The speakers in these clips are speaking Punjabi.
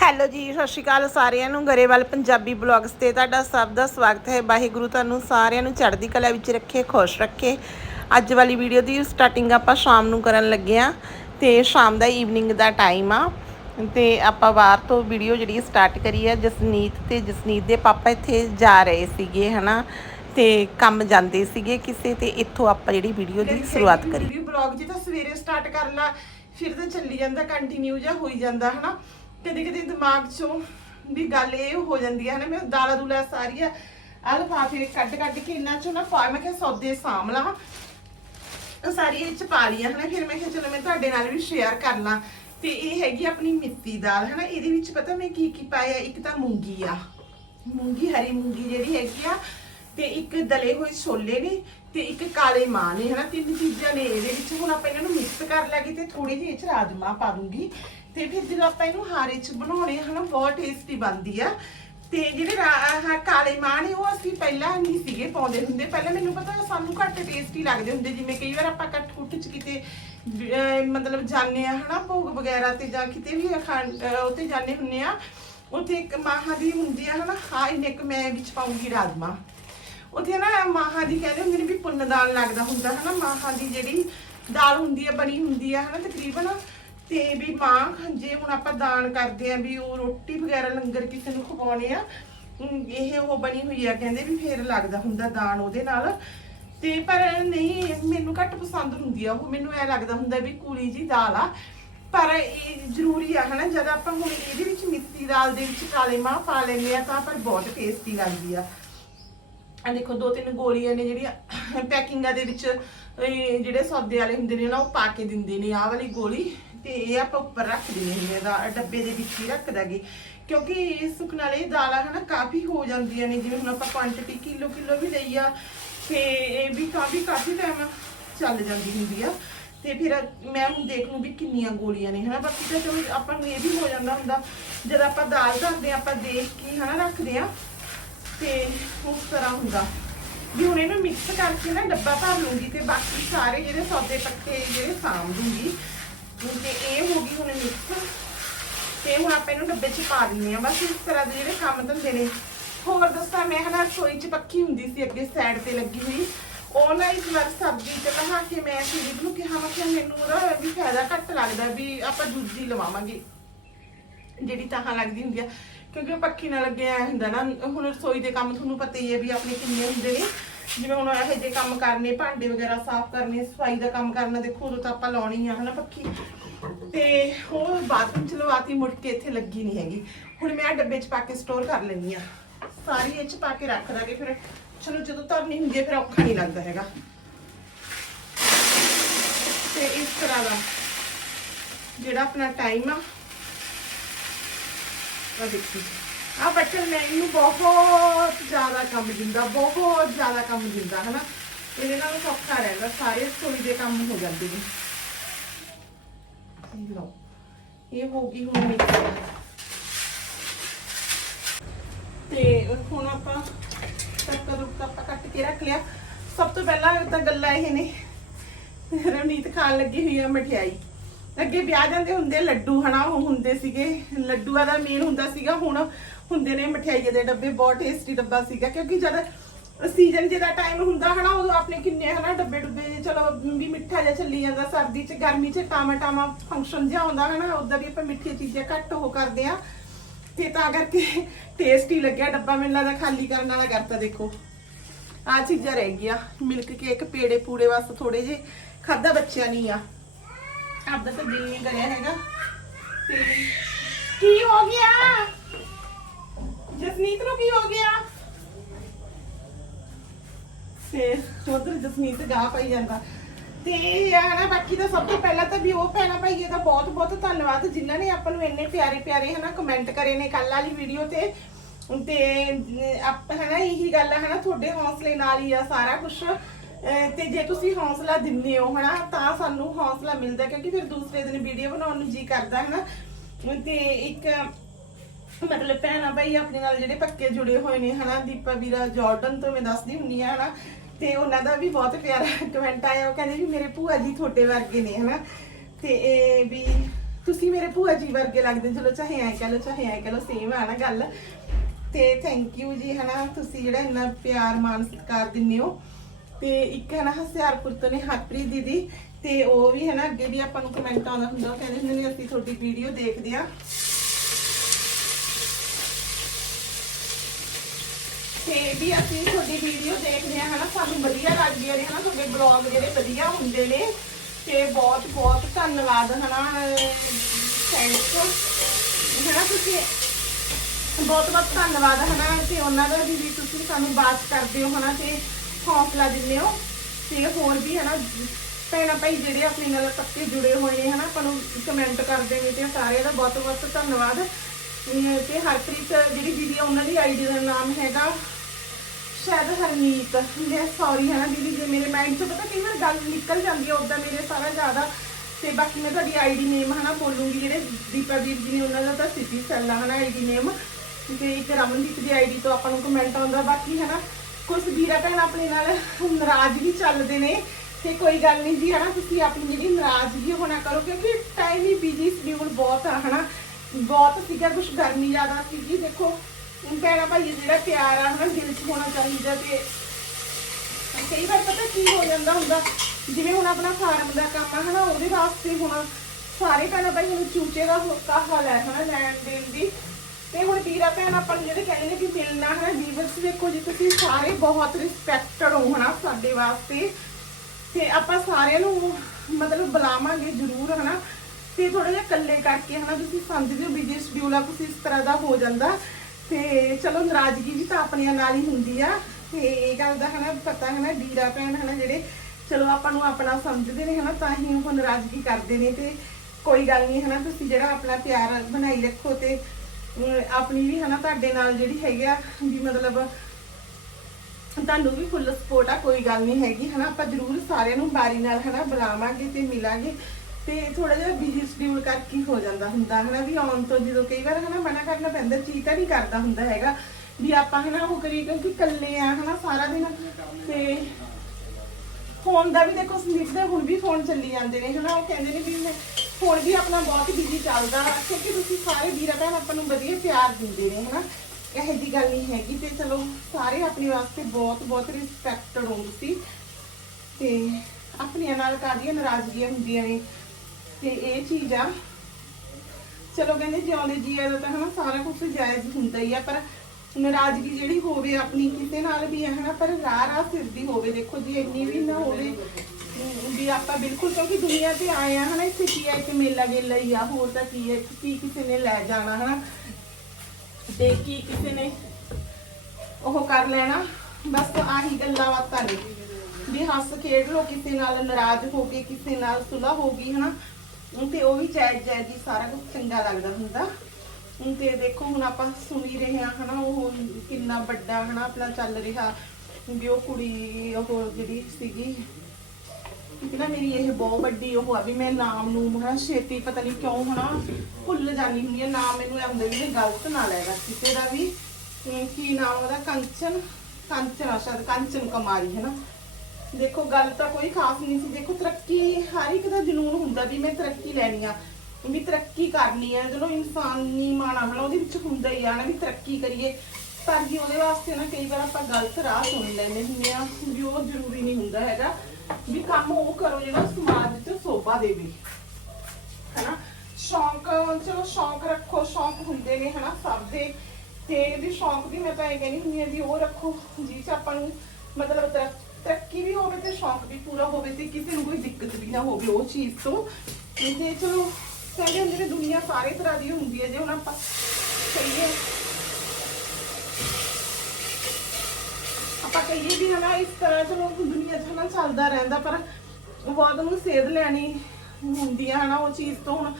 ਹੈਲੋ ਜੀ ਸਤਿ ਸ਼੍ਰੀ ਅਕਾਲ ਸਾਰਿਆਂ ਨੂੰ। ਗਰੇਵਾਲ ਪੰਜਾਬੀ ਬਲੌਗਸ ਤੇ ਤੁਹਾਡਾ ਸਭ ਦਾ ਸਵਾਗਤ ਹੈ। ਵਾਹਿਗੁਰੂ ਤੁਹਾਨੂੰ ਸਾਰਿਆਂ ਨੂੰ ਚੜ੍ਹਦੀ ਕਲਾ ਵਿੱਚ ਰੱਖੇ ਖੁਸ਼ ਰੱਖੇ। ਅੱਜ ਵਾਲੀ ਵੀਡੀਓ ਦੀ ਸਟਾਰਟਿੰਗ ਆਪਾਂ ਸ਼ਾਮ ਨੂੰ ਕਰਨ ਲੱਗੇ ਆ ਤੇ ਸ਼ਾਮ ਦਾ ਈਵਨਿੰਗ ਦਾ ਟਾਈਮ ਆ। ਤੇ ਆਪਾਂ ਬਾਹਰ ਤੋਂ ਵੀਡੀਓ ਜਿਹੜੀ ਸਟਾਰਟ ਕਰੀ ਆ ਜਸਨੀਤ ਤੇ ਜਸਨੀਤ ਦੇ ਪਾਪਾ ਇੱਥੇ ਜਾ ਰਹੇ ਸੀਗੇ ਹਨਾ? ਤੇ ਕੰਮ ਜਾਂਦੇ ਸੀਗੇ ਕਿਸੇ ਤੇ ਇੱਥੋਂ ਆਪਾਂ ਜਿਹੜੀ ਵੀਡੀਓ ਦੀ ਸ਼ੁਰੂਆਤ ਕਰੀ ਵੀਡੀਓ ਬਲੌਗ ਜੀ ਤਾਂ ਸਵੇਰੇ ਸਟਾਰਟ ਕਰ ਲਾ ਫਿਰ ਤਾਂ ਚੱਲੀ ਜਾਂਦਾ ਕੰਟੀਨਿਊ ਜਾਂ ਹੋਈ ਜਾਂਦਾ ਹਨਾ? ਕਦੇ ਕਦੇ ਦਿਮਾਗ ਚੋਂ ਵੀ ਗੱਲ ਇਹ ਹੋ ਜਾਂਦੀ ਹੈ ਹਨਾ ਮੈਂ ਦਾਲਾ ਦੂਲਾ ਸਾਰੀਆਂ ਆਹ ਲਿਫਾਫੇ ਕੱਢ ਕੱਢ ਕੇ ਇਹਨਾਂ ਚੋਂ ਨਾ ਪਾ, ਮੈਂ ਕਿਹਾ ਸੌਦੇ ਸਾਂਭ ਲਾਂ। ਉਹ ਸਾਰੀਆਂ ਇਹ ਚ ਪਾ ਲਈਆਂ ਹਨਾ, ਫਿਰ ਮੈਂ ਕਿਹਾ ਚਲੋ ਮੈਂ ਤੁਹਾਡੇ ਨਾਲ ਵੀ ਸ਼ੇਅਰ ਕਰ ਲਾਂ। ਤੇ ਇਹ ਹੈਗੀ ਆਪਣੀ ਮਿੱਤੀ ਦਾਲ ਹਨਾ, ਇਹਦੇ ਵਿੱਚ ਪਤਾ ਮੈਂ ਕੀ ਕੀ ਪਾਇਆ, ਇੱਕ ਤਾਂ ਮੂੰਗੀ ਆ। ਮੂੰਗੀ, ਹਰੀ ਮੂੰਗੀ ਜਿਹੜੀ ਹੈਗੀ ਆ, ਤੇ ਇੱਕ ਦਲੇ ਹੋਏ ਛੋਲੇ ਨੇ, ਤੇ ਇੱਕ ਕਾਲੇ ਮਾਂ ਨੇ ਹਨਾ, ਤਿੰਨ ਚੀਜ਼ਾਂ ਨੇ ਇਹਦੇ ਵਿੱਚ। ਹੁਣ ਆਪਾਂ ਇਹਨਾਂ ਨੂੰ ਮਿਕਸ ਕਰ ਲਾਂਗੇ ਤੇ ਥੋੜੀ ਜਿਹੀ ਇਹ ਚ ਰਾਜਮਾ ਪਾ ਦੂੰਗੀ। ਤੇ ਫਿਰ ਜਦੋਂ ਆਪਾਂ ਇਹਨੂੰ ਹਾਰੇ ਚ ਬਣਾਉਣੇ ਹਨਾ ਬਹੁਤ ਟੇਸਟੀ ਬਣਦੀ ਆ। ਤੇ ਜਿਹੜੇ ਰਾ- ਆਹ ਕਾਲੇ ਮਾਂ ਨੇ ਉਹ ਅਸੀਂ ਪਹਿਲਾਂ ਨਹੀਂ ਸੀਗੇ ਪਾਉਂਦੇ ਹੁੰਦੇ। ਪਹਿਲਾਂ ਮੈਨੂੰ ਪਤਾ ਸਾਨੂੰ ਘੱਟ ਟੇਸਟੀ ਲੱਗਦੇ ਹੁੰਦੇ ਜਿਵੇਂ ਕਈ ਵਾਰ ਆਪਾਂ ਕੱਟ ਕੁੱਟ ਚ ਕਿਤੇ ਅਹ, ਮਤਲਬ ਜਾਣੇ ਆ ਹਨਾ ਭੋਗ ਵਗੈਰਾ ਤੇ ਜਾਂ ਕਿਤੇ ਵੀ ਖਾਣ ਅਹ, ਉੱਥੇ ਜਾਣੇ ਹੁੰਨੇ ਆ। ਉੱਥੇ ਇੱਕ ਮਾਹਾਂ ਦੀ ਹੁੰਦੀ ਆ ਹਨਾ ਹਾਂ ਇਹਨੇ ਇੱਕ ਮੈਂ ਵਿੱਚ ਪਾਉਂਗੀ ਰਾਜਮਾ। ਉੱਥੇ ਨਾ ਮਾਹਾਂ ਦੀ ਕਹਿੰਦੇ ਹੁੰਦੇ ਨੇ ਵੀ ਪੁੰਨ ਦਾਲ ਲੱਗਦਾ ਹੁੰਦਾ ਹਨਾ ਮਾਹਾਂ ਦੀ ਜਿਹੜੀ ਦਾਲ ਹੁੰਦੀ ਆ ਬਣੀ ਹੁੰਦੀ ਆ ਹਨਾ ਤਕਰੀਬਨ। ਤੇ ਵੀ ਮਾਂ ਜੇ ਹੁਣ ਆਪਾਂ ਦਾਨ ਕਰਦੇ ਆ ਵੀ ਉਹ ਰੋਟੀ ਵਗੈਰਾ ਲੰਗਰ ਕਿਸੇ ਨੂੰ ਖਵਾਉਣੇ ਆ। ਇਹ ਉਹ ਬਣੀ ਹੋਈ ਆ, ਕਹਿੰਦੇ ਵੀ ਫੇਰ ਲੱਗਦਾ ਹੁੰਦਾ ਦਾਨ ਉਹਦੇ ਨਾਲ। ਤੇ ਪਰ ਨਹੀਂ, ਮੈਨੂੰ ਘੱਟ ਪਸੰਦ ਹੁੰਦੀ ਆ ਉਹ। ਮੈਨੂੰ ਐ ਲੱਗਦਾ ਹੁੰਦਾ ਵੀ ਕੂਲੀ ਜੀ ਦਾਲ ਆ। ਪਰ ਇਹ ਜ਼ਰੂਰੀ ਆ, ਹਨਾ, ਜਦ ਆਪਾਂ ਹੁਣ ਇਹਦੇ ਵਿੱਚ ਮਿੱਟੀ ਦਾਲ ਦੇ ਵਿੱਚ ਕਾਲੇ ਮਾਂ ਪਾ ਲੈਂਦੇ ਆ, ਤਾਂ ਪਰ ਬਹੁਤ ਟੇਸਟੀ ਲੱਗਦੀ ਆ। ਆ ਦੇਖੋ, ਦੋ ਤਿੰਨ ਗੋਲੀਆਂ ਨੇ ਜਿਹੜੀਆਂ ਪੈਕਿੰਗਾਂ ਦੇ ਵਿੱਚ ਜਿਹੜੇ ਸੌਦੇ ਵਾਲੇ ਹੁੰਦੇ ਨੇ ਨਾ, ਉਹ ਪਾ ਕੇ ਦਿੰਦੇ ਨੇ। ਆਹ ਵਾਲੀ ਗੋਲੀ ਤੇ ਇਹ ਆਪਾਂ ਉੱਪਰ ਰੱਖ ਦਿੰਦੇ ਹੁੰਦੇ ਦਾ ਡੱਬੇ ਦੇ ਵਿੱਚ ਹੀ ਰੱਖ ਦਾਂਗੇ। ਕਿਉਂਕਿ ਇਹ ਸੁੱਕਣ ਵਾਲੇ ਦਾਲਾਂ ਹਨਾ ਕਾਫੀ ਹੋ ਜਾਂਦੀਆਂ ਨੇ, ਜਿਵੇਂ ਹੁਣ ਆਪਾਂ ਕੁਆਂਟੀਟੀ ਕਿਲੋ ਕਿਲੋ ਵੀ ਲਈ ਆ, ਤੇ ਇਹ ਵੀ ਕਾਫੀ ਕਾਫੀ ਟਾਈਮ ਚੱਲ ਜਾਂਦੀ ਹੁੰਦੀ ਆ। ਤੇ ਫਿਰ ਮੈਂ ਹੁਣ ਦੇਖ ਲੂ ਵੀ ਕਿੰਨੀਆਂ ਗੋਲੀਆਂ ਨੇ ਹਨਾ ਬਾਕੀ ਤਾਂ ਚਲੋ ਆਪਾਂ ਨੂੰ ਇਹ ਵੀ ਹੋ ਜਾਂਦਾ ਹੁੰਦਾ, ਜਦ ਆਪਾਂ ਦਾਲ ਧਰਦੇ ਆ ਆਪਾਂ ਦੇਖ ਕੇ ਹਨਾ ਰੱਖਦੇ ਆ ਤੇ ਉਸ ਤਰ੍ਹਾਂ ਹੁੰਦਾ। ਵੀ ਹੁਣ ਇਹਨੂੰ ਮਿਕਸ ਕਰਕੇ ਨਾ ਡੱਬਾ ਭਰ ਲੂੰਗੀ ਤੇ ਬਾਕੀ ਸਾਰੇ ਜਿਹੜੇ ਸੌਦੇ ਪੱਕੇ ਜਿਹੜੇ ਸਾਂਭ ਦੂੰਗੀ ਤੇ ਇਹ ਹੋ ਗਈ ਹੁਣ ਮਿਕਸ। ਤੇ ਹੁਣ ਆਪਾਂ ਇਹਨੂੰ ਡੱਬੇ 'ਚ ਪਾ ਦਿੰਦੇ ਆ ਬਸ ਇਸ ਤਰ੍ਹਾਂ ਦੇ ਜਿਹੜੇ ਕੰਮ ਧੰਦੇ ਨੇ। ਹੋਰ ਦੱਸਾਂ, ਮੈਂ ਹਨਾ ਰਸੋਈ 'ਚ ਪੱਕੀ ਹੁੰਦੀ ਸੀ, ਅੱਗੇ ਸਾਈਡ ਤੇ ਲੱਗੀ ਹੋਈ। ਉਹ ਨਾ ਇਸ ਵਾਰ ਸਬਜ਼ੀ ਤੇ ਲਹਾ ਕੇ ਮੈਂ ਸਿਰਿਪ ਨੂੰ ਕਿਹਾ, ਮੈਂ ਕਿਹਾ ਮੈਨੂੰ ਉਹਦਾ ਵੀ ਫਾਇਦਾ ਘੱਟ ਲੱਗਦਾ ਵੀ ਆਪਾਂ ਦੂਜੀ ਲਵਾਵਾਂਗੇ। ਜਿਹੜੀ ਤਾਹਾਂ ਲੱਗਦੀ ਹੁੰਦੀ ਆ। ਕਿਉਂਕਿ ਉਹ ਪੱਖੀ ਨਾਲ ਲੱਗਿਆ ਹੁੰਦਾ ਨਾ, ਹੁਣ ਰਸੋਈ ਦੇ ਕੰਮ ਤੁਹਾਨੂੰ ਪਤਾ ਹੀ ਹੈ ਵੀ ਆਪਣੇ ਕਿੰਨੇ ਹੁੰਦੇ ਨੇ। ਜਿਵੇਂ ਹੁਣ ਇਹੋ ਜਿਹੇ ਕੰਮ ਕਰਨੇ, ਭਾਂਡੇ ਵਗੈਰਾ ਸਾਫ਼ ਕਰਨੇ, ਸਫ਼ਾਈ ਦਾ ਕੰਮ ਕਰਨਾ, ਦੇਖੋ ਉਦੋਂ ਤਾਂ ਆਪਾਂ ਲਾਉਣੀ ਆ, ਹਨਾ ਪੱਖੀ। ਤੇ ਉਹ ਬਾਥਰੂਮ ਚ ਲਵਾਤੀ ਮੁੜ ਕੇ ਇੱਥੇ ਲੱਗੀ ਨਹੀਂ ਹੈਗੀ। ਹੁਣ ਮੈਂ ਆਹ ਡੱਬੇ ਚ ਪਾ ਕੇ ਸਟੋਰ ਕਰ ਲੈਣੀ ਆ। ਸਾਰੀ ਇਹ ਚ ਪਾ ਕੇ ਰੱਖ ਦਾਂਗੇ ਫਿਰ। ਚਲੋ ਜਦੋਂ ਧਰਨੀ ਹੁੰਦੀ ਹੈ ਫਿਰ ਔਖਾ ਨਹੀਂ ਲੱਗਦਾ ਹੈਗਾ। ਤੇ ਇਸ ਤਰ੍ਹਾਂ ਦਾ ਜਿਹੜਾ ਆਪਣਾ ਟਾਈਮ ਆ ਆ ਦੇਖੀ। ਆ ਬਟਨ ਮੈਨੂੰ ਬਹੁਤ ਜ਼ਿਆਦਾ ਕੰਮ ਦਿੰਦਾ ਬਹੁਤ ਜ਼ਿਆਦਾ ਕੰਮ ਦਿੰਦਾ ਹਨਾ ਇਹਦੇ ਨਾਲ ਸੌਖਾ ਰਹਿੰਦਾ ਸਾਰੇ ਰਸੋਈ ਦੇ ਕੰਮ ਹੋ ਜਾਂਦੇ ਨੇ ਇਹ ਲਓ ਇਹ ਹੋ ਗਈ ਹੁਣ ਮਿਕਸ ਤੇ ਹੁਣ ਆਪਾਂ ਤੜਕਾ ਰੁਕਾ ਆਪਾਂ ਕੱਟ ਕੇ ਰੱਖ ਲਿਆ ਸਭ ਤੋਂ ਪਹਿਲਾਂ ਤਾਂ ਗੱਲਾਂ ਇਹ ਨੇ ਰਵਨੀਤ ਖਾਣ ਲੱਗੀ ਹੋਈ ਆ ਮਠਿਆਈ ਅੱਗੇ ਵਿਆਹ ਜਾਂਦੇ ਹੁੰਦੇ ਲੱਡੂ, ਹਨਾ, ਉਹ ਹੁੰਦੇ ਸੀਗੇ। ਲੱਡੂਆਂ ਦਾ ਮੇਨ ਹੁੰਦਾ ਸੀਗਾ, ਹੁਣ ਹੁੰਦੇ ਨੇ ਮਠਿਆਈਆਂ ਦੇ ਡੱਬੇ, ਬਹੁਤ ਟੇਸਟੀ ਡੱਬਾ ਸੀਗਾ, ਕਿਉਂਕਿ ਜਦ ਸੀਜ਼ਨ ਜਿਹਦਾ ਟਾਈਮ ਹੁੰਦਾ, ਹਨਾ, ਉਦੋਂ ਆਪਣੇ ਕਿੰਨੇ, ਹਨਾ ਡੱਬੇ ਡੁੱਬੇ ਚਲੋ, ਵੀ ਮਿੱਠਾ ਜਿਹਾ ਚੱਲੀ ਜਾਂਦਾ, ਸਰਦੀ ਚ, ਗਰਮੀ ਚ ਟਾਮਾ ਟਾਮਾ ਫੰਕਸ਼ਨ ਜਿਹਾ ਹੁੰਦਾ ਹਨਾ ਉਦਾਂ ਵੀ ਆਪਾਂ ਮਿੱਠੀਆਂ ਚੀਜ਼ਾਂ ਘੱਟ ਉਹ ਕਰਦੇ ਆ। ਤੇ ਤਾਂ ਕਰਕੇ ਟੇਸਟੀ ਲੱਗਿਆ ਡੱਬਾ, ਮੈਨੂੰ ਲੱਗਦਾ ਖਾਲੀ ਕਰਨ ਵਾਲਾ ਕਰਤਾ, ਦੇਖੋ। ਆ ਚੀਜ਼ਾਂ ਰਹਿ ਗਈਆਂ। ਮਿਲਕ ਕੇਕ ਪੇੜੇ ਪੂੜੇ ਵਾਸਤੇ ਥੋੜੇ ਜੇ ਖਾਦਾ ਬੱਚਿਆਂ ਨਹੀਂ ਆ। ਆਪਦਾ ਤਾਂ ਦਿਲ ਨਹੀਂ ਕਰਿਆ ਹੈਗਾ। ਤੇ ਕੀ ਹੋ ਗਿਆ? ਜਸਨੀਤ ਨੂੰ ਕੀ ਹੋ ਗਿਆ? ਤੇ ਉਧਰ ਜਸਨੀਤ ਗਾ ਪਾਈ ਜਾਂਦਾ। ਤੇ ਹਨਾ ਬਾਕੀ ਤਾਂ ਸਭ ਤੋਂ ਪਹਿਲਾਂ ਤਾਂ ਵੀ ਉਹ ਭੈਣਾਂ ਭਾਈਏ ਦਾ ਬਹੁਤ ਬਹੁਤ ਧੰਨਵਾਦ ਜਿਨ੍ਹਾਂ ਨੇ ਆਪਾਂ ਨੂੰ ਇੰਨੇ ਪਿਆਰੇ ਪਿਆਰੇ ਹਨਾ ਕਮੈਂਟ ਕਰੇ ਨੇ ਕੱਲ ਵਾਲੀ ਵੀਡੀਓ ਤੇ। ਤੇ ਆਪ ਹਨਾ ਇਹੀ ਗੱਲ ਹੈ ਹਨਾ ਤੁਹਾਡੇ ਹੌਸਲੇ ਨਾਲ ਹੀ ਆ ਸਾਰਾ ਕੁਝ ਤੇ ਜੇ ਤੁਸੀਂ ਹੌਸਲਾ ਦਿੰਦੇ ਹੋ, ਹਨਾ, ਤਾਂ ਸਾਨੂੰ ਹੌਸਲਾ ਮਿਲਦਾ, ਕਿਉਂਕਿ ਫਿਰ ਦੂਸਰੇ ਦਿਨ ਵੀਡੀਓ ਬਣਾਉਣ ਨੂੰ ਜੀ ਕਰਦਾ, ਹਨਾ। ਤੇ ਇੱਕ ਮਤਲਬ ਭੈਣਾਂ ਭਾਈ ਆਪਣੇ ਨਾਲ ਜਿਹੜੇ ਪੱਕੇ ਜੁੜੇ ਹੋਏ ਨੇ, ਹਨਾ, ਦੀਪਾ ਵੀਰਾ, ਜਾਰਡਨ ਤੋਂ ਮੈਂ ਦੱਸਦੀ ਹੁੰਨੀ ਆ ਹਨਾ। ਤੇ ਉਹਨਾਂ ਦਾ ਵੀ ਬਹੁਤ ਪਿਆਰਾ ਕਮੈਂਟ ਆਇਆ, ਉਹ ਕਹਿੰਦੇ ਵੀ ਮੇਰੇ ਭੂਆ ਜੀ ਤੁਹਾਡੇ ਵਰਗੇ ਨੇ, ਹਨਾ। ਤੇ ਇਹ ਵੀ ਤੁਸੀਂ ਮੇਰੇ ਭੂਆ ਜੀ ਵਰਗੇ ਲੱਗਦੇ, ਚਲੋ ਚਾਹੇ ਐ ਕਹ ਲਓ, ਚਾਹੇ ਐ ਕਹ ਲਓ ਸੇਮ ਆ ਨਾ ਗੱਲ। ਤੇ ਥੈਂਕ ਯੂ ਜੀ, ਹਨਾ, ਤੁਸੀਂ ਜਿਹੜਾ ਇੰਨਾ ਪਿਆਰ ਮਾਨ ਸਤਿਕਾਰ ਦਿੰਦੇ ਹੋ। ਤੇ ਇੱਕ ਹੈ ਨਾ ਹਸਿਆਰਪੁਰ ਤੋਂ ਨੇ ਹਰਪ੍ਰੀਤ ਦੀਦੀ, ਤੇ ਉਹ ਵੀ ਹੈ ਨਾ ਅੱਗੇ ਵੀ ਆਪਾਂ ਨੂੰ ਕਮੈਂਟ ਆਉਂਦਾ ਹੁੰਦਾ, ਉਹ ਕਹਿੰਦੇ ਹੁੰਦੇ ਨੇ ਅਸੀਂ ਤੁਹਾਡੀ ਵੀਡੀਓ ਦੇਖਦੇ ਆ ਤੇ ਵੀ ਅਸੀਂ ਤੁਹਾਡੀ ਵੀਡੀਓ ਦੇਖਦੇ ਆ ਹਨਾ, ਸਾਨੂੰ ਵਧੀਆ ਲੱਗਦੀ ਹੈ, ਹਨਾ, ਤੁਹਾਡੇ ਬਲੌਗ ਜਿਹੜੇ ਵਧੀਆ ਹੁੰਦੇ ਨੇ। ਤੇ ਬਹੁਤ ਬਹੁਤ ਧੰਨਵਾਦ, ਹਨਾ ਥੈਂਕਸ ਹਨਾ, ਤੁਸੀਂ ਬਹੁਤ ਬਹੁਤ ਧੰਨਵਾਦ, ਹਨਾ, ਤੇ ਉਹਨਾਂ ਦਾ ਵੀ ਤੁਸੀਂ ਸਾਨੂੰ ਬਾਤ ਕਰਦੇ ਹੋ, ਹਨਾ, ਤੇ ਹੌਸਲਾ ਦਿੰਦੇ ਹੋ। ਤੇ ਹੋਰ ਵੀ ਹਨਾ ਭੈਣਾਂ ਭਾਈ ਜਿਹੜੇ ਆਪਣੇ ਨਾਲ ਪੱਕੇ ਜੁੜੇ ਹੋਏ ਨੇ ਹਨਾ ਆਪਾਂ ਨੂੰ ਕਮੈਂਟ ਕਰਦੇ ਨੇ ਤੇ ਸਾਰਿਆਂ ਦਾ ਬਹੁਤ ਬਹੁਤ ਧੰਨਵਾਦ। ਤੇ ਹਰਪ੍ਰੀਤ ਜਿਹੜੀ ਦੀਦੀ ਆ, ਉਹਨਾਂ ਦੀ ਆਈਡੀ ਦਾ ਨਾਮ ਹੈਗਾ ਸ਼ਾਇਦ ਹਰਮੀਤ। ਮੈਂ ਸੌਰੀ ਹੈ ਨਾ ਦੀਦੀ ਜੇ ਮੇਰੇ ਮਾਈਂਡ 'ਚ ਪਤਾ ਕਈ ਵਾਰ ਗੱਲ ਨਿਕਲ ਜਾਂਦੀ ਹੈ ਉਦਾਂ ਮੇਰੇ ਸਾਰਾ ਜ਼ਿਆਦਾ। ਤੇ ਬਾਕੀ ਮੈਂ ਤੁਹਾਡੀ ਆਈਡੀ ਨੇਮ ਹਨਾ ਬੋਲੂੰਗੀ ਜਿਹੜੇ ਦੀਪਾਦੀਪ ਜੀ ਨੇ ਉਹਨਾਂ ਦਾ ਤਾਂ ਸਿੱਧੀ ਸੈੱਲ ਆ ਹਨਾ ਆਈਡੀ ਨੇਮ ਤੇ ਇੱਕ ਰਮਨਦੀਪ ਦੀ ਆਈਡੀ ਤੋਂ ਆਪਾਂ ਨੂੰ ਕਮੈਂਟ ਆਉਂਦਾ ਬਾਕੀ ਹਨਾ ਕੁਝ ਵੀਰਾ ਭੈਣ ਆਪਣੇ ਨਾਲ ਨਾਰਾਜ਼ ਵੀ ਚੱਲਦੇ ਨੇ। ਤੇ ਕੋਈ ਗੱਲ ਨਹੀਂ ਜੀ, ਹਨਾ, ਤੁਸੀਂ ਆਪਣੀ ਜਿਹੜੀ ਨਾਰਾਜ਼ਗੀ ਹੋਣਾ ਕਰੋ, ਕਿਉਂਕਿ ਟਾਈਮ ਹੀ ਬਿਜ਼ੀ ਸ਼ਡਿਊਲ ਬਹੁਤ ਆ, ਹਨਾ। ਬਹੁਤ ਸੀਗਾ ਕੁਝ ਗਰਮੀ ਜ਼ਿਆਦਾ ਸੀਗੀ, ਦੇਖੋ। ਭੈਣਾ ਭਾਈ ਜਿਹੜਾ ਪਿਆਰ ਆ, ਹਨਾ, ਦਿਲ 'ਚ ਹੋਣਾ ਚਾਹੀਦਾ ਤੇ ਕਈ ਵਾਰ ਪਤਾ ਕੀ ਹੋ ਜਾਂਦਾ ਹੁੰਦਾ, ਜਿਵੇਂ ਹੁਣ ਆਪਣਾ ਫਾਰਮ ਦਾ ਕੰਮ ਆ, ਹਨਾ, ਉਹਦੇ ਵਾਸਤੇ ਹੁਣ ਸਾਰੇ ਭੈਣਾਂ ਭਾਈ ਹੁਣ ਚੂਚੇ ਦਾ ਹੋਤਾ ਹਾਲ ਹੈ, ਹਨਾ, ਲੈਣ ਦੇਣ ਦੀ। ਤੇ ਹੁਣ ਵੀਰਾ ਭੈਣ ਆਪਾਂ ਨੂੰ ਜਿਹੜੇ ਕਹਿੰਦੇ ਨੇ ਕਿ ਮਿਲਣਾ ਹਨਾ ਵੀਵਰਸ ਵੇਖੋ ਜੀ, ਤੁਸੀਂ ਸਾਰੇ ਬਹੁਤ ਰਿਸਪੈਕਟਡ ਹੋ ਹਨਾ ਸਾਡੇ ਵਾਸਤੇ। ਤੇ ਆਪਾਂ ਸਾਰਿਆਂ ਨੂੰ ਮਤਲਬ ਬੁਲਾਵਾਂਗੇ ਜ਼ਰੂਰ ਹਨਾ। ਤੇ ਥੋੜਾ ਜਿਹਾ ਇਕੱਲੇ ਕਰਕੇ ਹਨਾ, ਤੁਸੀਂ ਸਮਝਦੇ ਹੋ ਬਿਜ਼ੀ ਸ਼ਡਿਊਲ ਆ ਕੁਝ ਇਸ ਤਰ੍ਹਾਂ ਦਾ ਹੋ ਜਾਂਦਾ। ਤੇ ਚਲੋ ਨਾਰਾਜ਼ਗੀ ਵੀ ਤਾਂ ਆਪਣਿਆਂ ਨਾਲ ਹੀ ਹੁੰਦੀ ਆ। ਤੇ ਇਹ ਗੱਲ ਦਾ ਹਨਾ ਪਤਾ ਹਨਾ, ਵੀਰਾ ਭੈਣ ਹਨਾ ਜਿਹੜੇ ਚਲੋ ਆਪਾਂ ਨੂੰ ਆਪਣਾ ਸਮਝਦੇ ਨੇ ਹਨਾ, ਤਾਂ ਹੀ ਉਹ ਨਾਰਾਜ਼ਗੀ ਕਰਦੇ ਨੇ। ਤੇ ਕੋਈ ਗੱਲ ਨਹੀਂ ਹਨਾ, ਤੁਸੀਂ ਜਿਹੜਾ ਆਪਣਾ ਪਿਆਰ ਬਣਾਈ ਰੱਖੋ ਤੇ ਆਪਣੀ ਵੀ ਹਨਾ ਤੁਹਾਡੇ ਨਾਲ ਜਿਹੜੀ ਹੈਗੀ ਆ ਵੀ ਮਤਲਬ ਤੁਹਾਨੂੰ ਵੀ ਫੁੱਲ ਸਪੋਰਟ ਆ, ਕੋਈ ਗੱਲ ਨਹੀਂ ਹੈਗੀ ਹਨਾ, ਆਪਾਂ ਜ਼ਰੂਰ ਸਾਰਿਆਂ ਨੂੰ ਬਾਰੀ ਨਾਲ ਹਨਾ ਬੁਲਾਵਾਂਗੇ ਤੇ ਮਿਲਾਂਗੇ ਤੇ ਥੋੜਾ ਜਿਹਾ ਬਿਜ਼ੀ ਸ਼ਡਿਊਲ ਕਰਕੇ ਹੋ ਜਾਂਦਾ ਹੁੰਦਾ ਹਨਾ, ਵੀ ਆਉਣ ਤੋਂ ਜਦੋਂ ਕਈ ਵਾਰ ਹਨਾ ਮਨਾ ਕਰਨਾ ਪੈਂਦਾ, ਚੀਤਾ ਤਾਂ ਨਹੀਂ ਕਰਦਾ ਹੁੰਦਾ ਹੈਗਾ, ਵੀ ਆਪਾਂ ਹਨਾ ਉਹ ਕਰੀਏ ਕਿਉਂਕਿ ਇਕੱਲੇ ਆ ਹਨਾ ਸਾਰਾ ਦਿਨ ਤੇ ਫੋਨ ਦਾ ਵੀ ਦੇਖੋ ਸੰਦੀਪ ਦੇ ਹੁਣ ਵੀ ਫੋਨ ਚੱਲੀ ਜਾਂਦੇ ਨੇ ਹਨਾ, ਉਹ ਕਹਿੰਦੇ ਨੇ ਵੀ ਮੈਂ ਫੋਨ ਵੀ ਆਪਣਾ ਬਹੁਤ ਬਿਜ਼ੀ ਚੱਲਦਾ ਕਿਉਂਕਿ ਤੁਸੀਂ ਸਾਰੇ ਵੀਰਾ ਭੈਣ ਆਪਾਂ ਨੂੰ ਵਧੀਆ ਪਿਆਰ ਦਿੰਦੇ ਨੇ, ਹਨਾ? ਇਹੋ ਜੀ ਗੱਲ ਨਹੀਂ ਹੈਗੀ ਤੇ ਚਲੋ, ਸਾਰੇ ਆਪਣੇ ਵਾਸਤੇ ਬਹੁਤ ਬਹੁਤ ਰਿਸਪੈਕਟਡ ਹੋ ਤੁਸੀਂ। ਤੇ ਆਪਣੀਆਂ ਨਾਲ ਕਾਹਦੀਆਂ ਨਾਰਾਜ਼ਗੀਆਂ ਹੁੰਦੀਆਂ ਨੇ? ਤੇ ਇਹ ਚੀਜ਼ ਆ। ਚਲੋ ਕਹਿੰਦੇ ਜਿਉਂਦੇ ਜੀਆ ਦਾ ਤਾਂ, ਹਨਾ, ਸਾਰਾ ਕੁਝ ਜਾਇਜ਼ ਹੁੰਦਾ ਹੀ ਆ, ਪਰ ਨਾਰਾਜ਼ਗੀ ਜਿਹੜੀ ਹੋਵੇ ਆਪਣੀ ਕਿਸੇ ਨਾਲ ਵੀ ਹੈ ਹਨਾ, ਪਰ ਰਾਹ ਰਾਹ ਸਿਰ ਦੀ ਹੋਵੇ। ਦੇਖੋ, ਜੀ ਇੰਨੀ ਵੀ ਨਾ ਹੋਵੇ ਵੀ ਆਪਾਂ ਬਿਲਕੁਲ ਕਿਉਂਕਿ ਦੁਨੀਆ ਤੇ ਆਏ ਆ, ਹਨਾ, ਇੱਥੇ ਕੀ ਹੈ ਇੱਕ ਮੇਲਾ ਗੇਲਾ ਹੀ ਆ, ਹੋਰ ਤਾਂ ਕੀ ਹੈ ਕੀ ਕਿਸੇ ਨੇ ਲੈ ਜਾਣਾ, ਹਨਾ? ਤੇ ਕੀ ਕਿਸੇ ਨੇ ਉਹ ਕਰ ਲੈਣਾ? ਬਸ ਆਹੀ ਗੱਲਾਂ ਬਾਤਾਂ ਨੇ। ਵੀ ਹੱਸ ਖੇਡ ਲੋ ਕਿਸੇ ਨਾਲ ਨਾਰਾਜ਼ ਹੋ ਕੇ, ਕਿਸੇ ਨਾਲ ਸੁਲਹ ਹੋ ਗਈ, ਹਨਾ? ਤੇ ਉਹ ਵੀ ਜਾਇਜ਼ ਜਾਇਜ਼ ਹੀ ਸਾਰਾ ਕੁਝ ਚੰਗਾ ਲੱਗਦਾ ਹੁੰਦਾ। ਤੇ ਦੇਖੋ, ਹੁਣ ਆਪਾਂ ਸੁਣੀ ਰਹੇ ਹਾਂ, ਹਨਾ, ਉਹ ਕਿੰਨਾ ਵੱਡਾ, ਹਨਾ, ਆਪਣਾ ਚੱਲ ਰਿਹਾ। ਵੀ ਉਹ ਕੁੜੀ, ਉਹ ਜਿਹੜੀ ਸੀਗੀ ਕਿ ਨਾ ਮੇਰੀ ਇਹ ਬਹੁਤ ਵੱਡੀ ਉਹ ਆ ਵੀ ਮੈਂ ਨਾਮ ਨੂੰ ਹਨਾ ਛੇਤੀ ਪਤਾ ਨਹੀਂ ਕਿਉਂ ਹਨਾ ਭੁੱਲ ਜਾਂਦੀ ਹੁੰਦੀ ਆ। ਨਾਮ ਮੈਨੂੰ ਆਉਂਦਾ ਵੀ ਮੈਂ ਗਲਤ ਨਾ ਲੈਗਾ ਕਿਸੇ ਦਾ ਵੀ ਅਮ ਕੀ ਨਾਮ ਉਹਦਾ? ਕੰਚਨ ਕੰਚਨ ਆ ਸ਼ਾਇਦ, ਕੰਚਨ ਕੁਮਾਰੀ, ਹੈ ਨਾ? ਦੇਖੋ, ਗੱਲ ਤਾਂ ਕੋਈ ਖਾਸ ਨਹੀਂ ਸੀ। ਦੇਖੋ, ਤਰੱਕੀ, ਹਰ ਇੱਕ ਦਾ ਜਨੂਨ ਹੁੰਦਾ ਵੀ ਮੈਂ ਤਰੱਕੀ ਲੈਣੀ ਆ, ਵੀ ਤਰੱਕੀ ਕਰਨੀ ਆ। ਜਦੋਂ ਇਨਸਾਨੀ ਮਾਣਾ ਹਨਾ ਉਹਦੇ ਵਿੱਚ ਹੁੰਦਾ ਹੀ ਆ ਨਾ ਵੀ ਤਰੱਕੀ ਕਰੀਏ ਪਰ ਜੀ ਉਹਦੇ ਵਾਸਤੇ ਨਾ ਕਈ ਵਾਰ ਆਪਾਂ ਗਲਤ ਰਾਹ ਚੁਣ ਲੈਂਦੇ ਹੁੰਦੇ ਆ ਵੀ ਉਹ ਜ਼ਰੂਰੀ ਨਹੀਂ ਹੁੰਦਾ ਹੈਗਾ ਵੀ ਕੰਮ ਉਹ ਕਰੋ ਜਿਹੜਾ ਸਮਾਜ 'ਚ ਸੋਭਾ ਦੇਵੇ, ਹਨਾ? ਸ਼ੌਂਕ, ਚਲੋ ਸ਼ੌਂਕ ਰੱਖੋ, ਸ਼ੌਂਕ ਹੁੰਦੇ ਨੇ, ਹਨਾ, ਸਭ ਦੇ। ਤੇ ਵੀ ਸ਼ੌਂਕ ਵੀ ਮੈਂ ਤਾਂ ਇਹ ਕਹਿੰਦੀ ਹੁੰਦੀ ਆ ਵੀ ਉਹ ਰੱਖੋ ਜਿਹ 'ਚ ਆਪਾਂ ਨੂੰ ਮਤਲਬ ਤਰੱਕੀ ਵੀ ਹੋਵੇ ਤੇ ਸ਼ੌਂਕ ਵੀ ਪੂਰਾ ਹੋਵੇ ਤੇ ਕਿਸੇ ਨੂੰ ਕੋਈ ਦਿੱਕਤ ਵੀ ਨਾ ਹੋਵੇ ਉਹ ਚੀਜ਼ ਤੋਂ। ਤੇ ਚਲੋ, ਕਹਿੰਦੇ ਹੁੰਦੇ ਨੇ ਦੁਨੀਆ ਸਾਰੇ ਤਰ੍ਹਾਂ ਦੀ ਹੁੰਦੀ ਹੈ, ਜੇ ਹੁਣ ਆਪਾਂ ਕਹੀਏ ਆਪਾਂ ਕਹੀਏ ਵੀ ਹਨਾ, ਇਸ ਤਰ੍ਹਾਂ ਚਲੋ ਦੁਨੀਆ 'ਚ ਹਨਾ ਚੱਲਦਾ ਰਹਿੰਦਾ, ਪਰ ਬਹੁਤ ਨੂੰ ਸੇਧ ਲੈਣੀ ਹੁੰਦੀ ਆ ਹਨਾ, ਉਹ ਚੀਜ਼ ਤੋਂ ਹੁਣ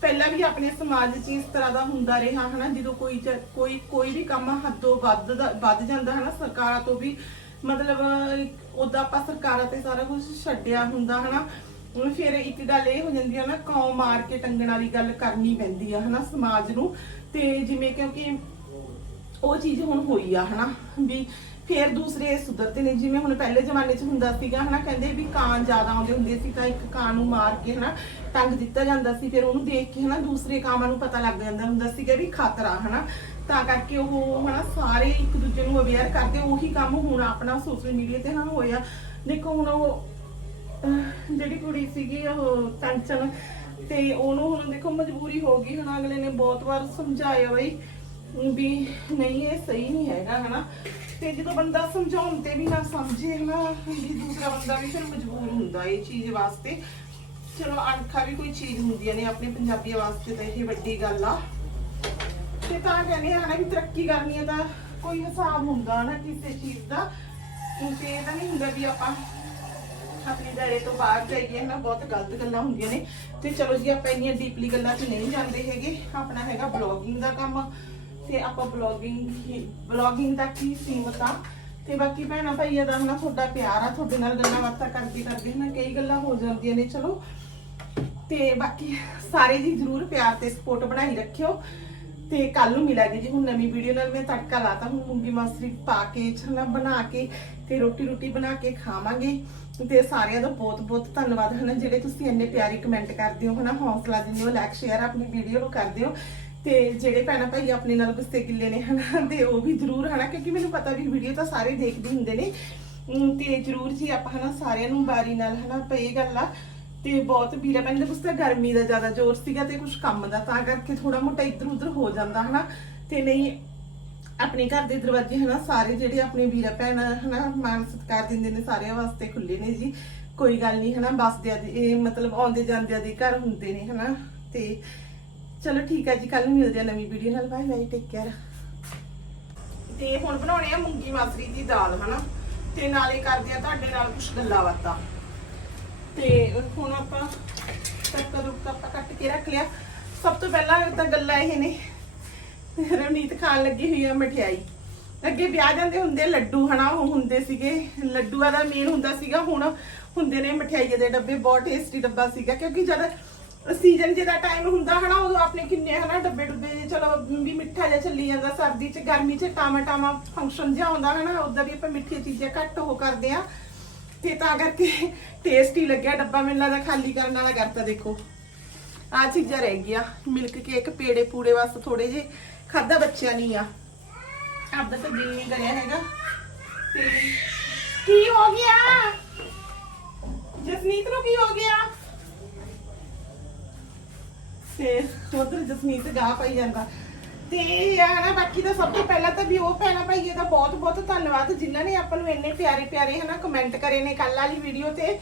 ਪਹਿਲਾਂ ਵੀ ਆਪਣੇ ਸਮਾਜ 'ਚ ਇਸ ਤਰ੍ਹਾਂ ਦਾ ਹੁੰਦਾ ਰਿਹਾ ਹਨਾ, ਜਦੋਂ ਕੋਈ ਕੋਈ ਕੋਈ ਵੀ ਕੰਮ ਹੱਦੋਂ ਵੱਧ ਵੱਧ ਜਾਂਦਾ ਹਨਾ, ਸਰਕਾਰਾਂ ਤੋਂ ਵੀ ਮਤਲਬ ਉਦਾਂ ਆਪਾਂ ਸਰਕਾਰਾਂ ਤੇ ਸਾਰਾ ਕੁਝ ਛੱਡਿਆ ਹੁੰਦਾ ਹਨਾ, ਹੁਣ ਫਿਰ ਇੱਕ ਗੱਲ ਇਹ ਹੋ ਜਾਂਦੀ ਆ ਨਾ, ਕੌਮ ਮਾਰ ਕੇ ਟੰਗਣ ਵਾਲੀ ਗੱਲ ਕਰਨੀ ਪੈਂਦੀ ਆ ਹਨਾ ਸਮਾਜ ਨੂੰ, ਤੇ ਜਿਵੇਂ ਕਿਉਂਕਿ ਉਹ ਚੀਜ਼ ਹੁਣ ਹੋਈ ਆ, ਹਨਾ? ਵੀ ਫਿਰ ਦੂਸਰੇ ਸੁਧਰਦੇ ਨੇ, ਜਿਵੇਂ ਹੁਣ ਪਹਿਲੇ ਜ਼ਮਾਨੇ 'ਚ ਹੁੰਦਾ ਸੀਗਾ, ਹਨਾ? ਕਹਿੰਦੇ ਵੀ ਕਾਂ ਜ਼ਿਆਦਾ ਆਉਂਦੇ ਹੁੰਦੇ ਸੀ ਤਾਂ ਇੱਕ ਕਾਂ ਨੂੰ ਮਾਰ ਕੇ, ਹਨਾ ਟੰਗ ਦਿੱਤਾ ਜਾਂਦਾ ਸੀ। ਫਿਰ ਉਹਨੂੰ ਦੇਖ ਕੇ, ਹਨਾ, ਦੂਸਰੇ ਕਾਂਵਾਂ ਨੂੰ ਪਤਾ ਲੱਗ ਜਾਂਦਾ ਹੁੰਦਾ ਸੀਗਾ ਵੀ ਖਤਰਾ, ਹਨਾ? ਤਾਂ ਕਰਕੇ ਉਹ, ਹਨਾ, ਸਾਰੇ ਇੱਕ ਦੂਜੇ ਨੂੰ ਅਵੇਅਰ ਕਰਦੇ, ਉਹੀ ਕੰਮ ਹੁਣ ਆਪਣਾ ਸੋਸ਼ਲ ਮੀਡੀਆ ਤੇ, ਹਨਾ, ਹੋਇਆ। ਦੇਖੋ, ਹੁਣ ਉਹ ਜਿਹੜੀ ਕੁੜੀ ਸੀਗੀ, ਉਹ ਕੰਚਨ ਤੇ ਉਹਨੂੰ ਹੁਣ ਦੇਖੋ ਮਜਬੂਰੀ ਹੋ ਗਈ, ਹਨਾ? ਅਗਲੇ ਨੇ ਬਹੁਤ ਵਾਰ ਸਮਝਾਇਆ ਬਈ ਵੀ ਨਹੀਂ, ਇਹ ਸਹੀ ਨਹੀਂ ਹੈਗਾ, ਹਨਾ? ਤੇ ਜਦੋਂ ਬੰਦਾ ਸਮਝਾਉਣ ਤੇ ਵੀ ਨਾ ਸਮਝੇ, ਹਨਾ? ਵੀ ਦੂਸਰਾ ਬੰਦਾ ਵੀ ਫਿਰ ਮਜਬੂਰ ਹੁੰਦਾ ਇਹ ਚੀਜ਼ ਵਾਸਤੇ। ਚਲੋ, ਅਣਖਾ ਵੀ ਕੋਈ ਚੀਜ਼ ਹੁੰਦੀਆਂ ਨੇ ਆਪਣੇ ਪੰਜਾਬੀਆਂ ਵਾਸਤੇ ਤਾਂ ਇਹ ਵੱਡੀ ਗੱਲ ਆ। ਤੇ ਤਾਂ ਕਹਿੰਦੇ ਆ ਵੀ ਤਰੱਕੀ ਕਰਨੀ ਹੈ ਤਾਂ ਕੋਈ ਹਿਸਾਬ ਹੁੰਦਾ ਨਾ ਕਿਸੇ ਚੀਜ਼ ਦਾ। ਕਿਉਂਕਿ ਇਹ ਤਾਂ ਨਹੀਂ ਹੁੰਦਾ ਵੀ ਆਪਾਂ ਆਪਣੀ ਦਾਇਰੇ ਤੋਂ ਬਾਹਰ ਜਾਈਏ ਨਾ ਬਹੁਤ ਗਲਤ ਗੱਲਾਂ ਹੁੰਦੀਆਂ ਨੇ। ਤੇ ਚਲੋ ਜੀ, ਆਪਾਂ ਇੰਨੀਆਂ ਡੀਪਲੀ ਗੱਲਾਂ 'ਚ ਨਹੀਂ ਜਾਂਦੇ ਹੈਗੇ। ਆਪਣਾ ਹੈਗਾ ਬਲੌਗਿੰਗ ਦਾ ਕੰਮ। ਤੇ ਆਪਾਂ ਬਲੌਗਿੰਗ ਬਲੌਗਿੰਗ ਤੱਕ ਹੀ ਸੀਮਤ ਆ। ਤੇ ਬਾਕੀ ਭੈਣਾਂ ਭਾਈਆਂ ਦਾ ਹਨਾ ਤੁਹਾਡਾ ਪਿਆਰ ਆ, ਤੁਹਾਡੇ ਨਾਲ ਗੱਲਾਂ ਬਾਤਾਂ ਕਰਦੇ ਕਰਦੇ ਹਨਾ ਕਈ ਗੱਲਾਂ ਹੋ ਜਾਂਦੀਆਂ ਨੇ, ਚਲੋ। ਤੇ ਬਾਕੀ ਸਾਰੇ ਜੀ ਜਰੂਰ ਪਿਆਰ ਤੇ ਸਪੋਰਟ ਬਣਾਈ ਰੱਖਿਓ। ਤੇ ਕੱਲ ਨੂੰ ਮਿਲਾਂਗੇ ਜੀ, ਹੁਣ ਨਵੀਂ ਵੀਡੀਓ ਨਾਲ ਮੈਂ ਤੜਕਾ ਲਾਤਾ, ਹੁਣ ਮੂੰਗੀ ਮਸਰੀ ਪਾ ਕੇ ਛਣਾ ਬਣਾ ਕੇ ਤੇ ਰੋਟੀ ਰੋਟੀ ਬਣਾ ਕੇ ਖਾਵਾਂਗੇ। ਤੇ ਸਾਰਿਆਂ ਦਾ ਬਹੁਤ ਬਹੁਤ ਧੰਨਵਾਦ, ਹਨਾ, ਜਿਹੜੇ ਤੁਸੀਂ ਇੰਨੇ ਪਿਆਰੀ ਕਮੈਂਟ ਕਰਦੇ ਹੋ, ਹਨਾ, ਹੌਸਲਾ ਦਿੰਦੇ ਹੋ ਲਾਈਕ ਸ਼ੇਅਰ ਆਪਣੀ ਵੀਡੀਓ ਨੂੰ ਕਰਦੇ ਹੋ। ਤੇ ਜਿਹੜੇ ਭੈਣਾਂ ਭਾਈ ਆਪਣੇ ਨਾਲ ਗੁੱਸੇ ਗਿੱਲੇ ਨੇ ਹਨਾ, ਤੇ ਉਹ ਵੀ ਜਰੂਰ ਹਨਾ, ਕਿਉਂਕਿ ਮੈਨੂੰ ਪਤਾ ਵੀ ਵੀਡੀਓ ਤਾਂ ਸਾਰੇ ਦੇਖਦੇ ਹੁੰਦੇ ਨੇ। ਤੇ ਜਰੂਰ ਜੀ ਆਪਾਂ ਹਨਾ ਸਾਰਿਆਂ ਨੂੰ ਬਾਰੀ ਨਾਲ ਹਨਾ ਪਈ ਗੱਲ ਆ, ਤੇ ਬਹੁਤ ਵੀਰਾ ਭੈਣ ਦੇ ਪੁੱਛਦਾ ਗਰਮੀ ਦਾ ਜ਼ਿਆਦਾ ਜ਼ੋਰ ਸੀਗਾ ਤੇ ਕੁਝ ਕੰਮ ਦਾ, ਤਾਂ ਕਰਕੇ ਥੋੜਾ ਮੋਟਾ ਇੱਧਰ ਉੱਧਰ ਹੋ ਜਾਂਦਾ ਹਨਾ। ਤੇ ਨਹੀਂ, ਆਪਣੇ ਘਰ ਦੇ ਦਰਵਾਜ਼ੇ ਹਨਾ, ਸਾਰੇ ਜਿਹੜੇ ਆਪਣੇ ਵੀਰਾ ਭੈਣ ਹਨਾ ਮਾਨ ਸਤਿਕਾਰ ਦਿੰਦੇ ਨੇ, ਸਾਰਿਆਂ ਵਾਸਤੇ ਖੁੱਲੇ ਨੇ ਜੀ। ਕੋਈ ਗੱਲ ਨਹੀਂ ਹਨਾ ਬਸਦੇ ਆ ਇਹ ਮਤਲਬ ਆਉਂਦੇ ਜਾਂਦੇ ਦੇ ਘਰ ਹੁੰਦੇ ਨੇ ਹਨਾ, ਤੇ ਚਲੋ ਠੀਕ ਹੈ ਜੀ ਕੱਲ ਨੂੰ ਮਿਲਦੇ ਆ ਨਵੀਂ ਵੀਡੀਓ ਨਾਲ। ਬਾਏ ਬਾਏ ਟੇਕ ਕੇਅਰ ਤੇ ਹੁਣ ਬਣਾਉਣੇ ਆ ਮੂੰਗੀ ਮਾਸਰੀ ਦੀ ਦਾਲ, ਹਨਾ? ਤੇ ਨਾਲੇ ਕਰਦੇ ਆ ਤੁਹਾਡੇ ਨਾਲ ਕੁਝ ਗੱਲਾਂ ਬਾਤਾਂ। ਤੇ ਹੁਣ ਆਪਾਂ ਤੜਕਾ ਰੁਕਾ ਆਪਾਂ ਕੱਟ ਕੇ ਰੱਖ ਲਿਆ। ਸਭ ਤੋਂ ਪਹਿਲਾਂ ਤਾਂ ਗੱਲਾਂ ਇਹ ਨੇ, ਰਵਨੀਤ ਖਾਣ ਲੱਗੀ ਹੋਈ ਆ ਮਠਿਆਈ। ਅੱਗੇ ਵਿਆਹ ਜਾਂਦੇ ਹੁੰਦੇ ਲੱਡੂ, ਹਨਾ? ਉਹ ਹੁੰਦੇ ਸੀਗੇ। ਲੱਡੂਆਂ ਦਾ ਮੇਨ ਹੁੰਦਾ ਸੀਗਾ, ਹੁਣ ਹੁੰਦੇ ਨੇ ਮਠਿਆਈਏ ਦੇ ਡੱਬੇ। ਬਹੁਤ ਟੇਸਟੀ ਡੱਬਾ ਸੀਗਾ, ਕਿਉਂਕਿ ਜਦ ਸੀਜ਼ਨ ਜਿਹਦਾ ਟਾਈਮ ਹੁੰਦਾ ਹਨਾ, ਉਦੋਂ ਆਪਣੇ ਕਿੰਨੇ ਹਨਾ ਡੱਬੇ ਡੁੱਬੇ ਜਿਹੇ, ਚਲੋ ਵੀ ਮਿੱਠਾ ਜਿਹਾ ਚੱਲੀ ਜਾਂਦਾ, ਸਰਦੀ 'ਚ, ਗਰਮੀ 'ਚ ਟਾਮਾ ਟਾਮਾ ਫੰਕਸ਼ਨ ਜਿਹਾ ਹੁੰਦਾ ਹਨਾ, ਉਦਾਂ ਵੀ ਆਪਾਂ ਮਿੱਠੀਆਂ ਚੀਜ਼ਾਂ ਘੱਟ ਉਹ ਕਰਦੇ ਆ ਤੇ ਤਾਂ ਕਰਕੇ ਟੇਸਟੀ ਲੱਗਿਆ ਡੱਬਾ, ਮੈਨੂੰ ਲੱਗਦਾ ਖਾਲੀ ਕਰਨ ਵਾਲਾ ਕਰਤਾ, ਦੇਖੋ। ਆ ਚੀਜ਼ਾਂ ਰਹਿ ਗਿਆ ਮਿਲਕ ਕੇਕ ਪੇੜੇ ਪੂੜੇ ਵਾਸਤੇ ਥੋੜੇ ਜੇ ਖਾਦਾ ਬੱਚਿਆਂ ਨਹੀਂ ਆ। ਆਪਦਾ ਤਾਂ ਦਿਲ ਨਹੀਂ ਕਰਿਆ ਹੈਗਾ। ਤੇ ਕੀ ਹੋ ਗਿਆ? ਜਸਨੀਤ ਨੂੰ ਕੀ ਹੋ ਗਿਆ? ਤੇ ਉਧਰ ਜਸਨੀਤ ਗਾ ਪਾਈ ਜਾਂਦਾ। ਤੇ ਇਹ ਆ ਨਾ, ਬਾਕੀ ਦਾ ਸਭ ਤੋਂ ਪਹਿਲਾਂ ਤਾਂ ਵੀ ਉਹ ਭੈਣਾਂ ਭਾਈਏ ਦਾ ਬਹੁਤ ਬਹੁਤ ਧੰਨਵਾਦ, ਜਿਨ੍ਹਾਂ ਨੇ ਆਪਾਂ ਨੂੰ ਇੰਨੇ ਪਿਆਰੇ ਪਿਆਰੇ ਹਨਾ ਕਮੈਂਟ ਕਰੇ ਨੇ ਕੱਲ ਵਾਲੀ ਵੀਡੀਓ ਤੇ।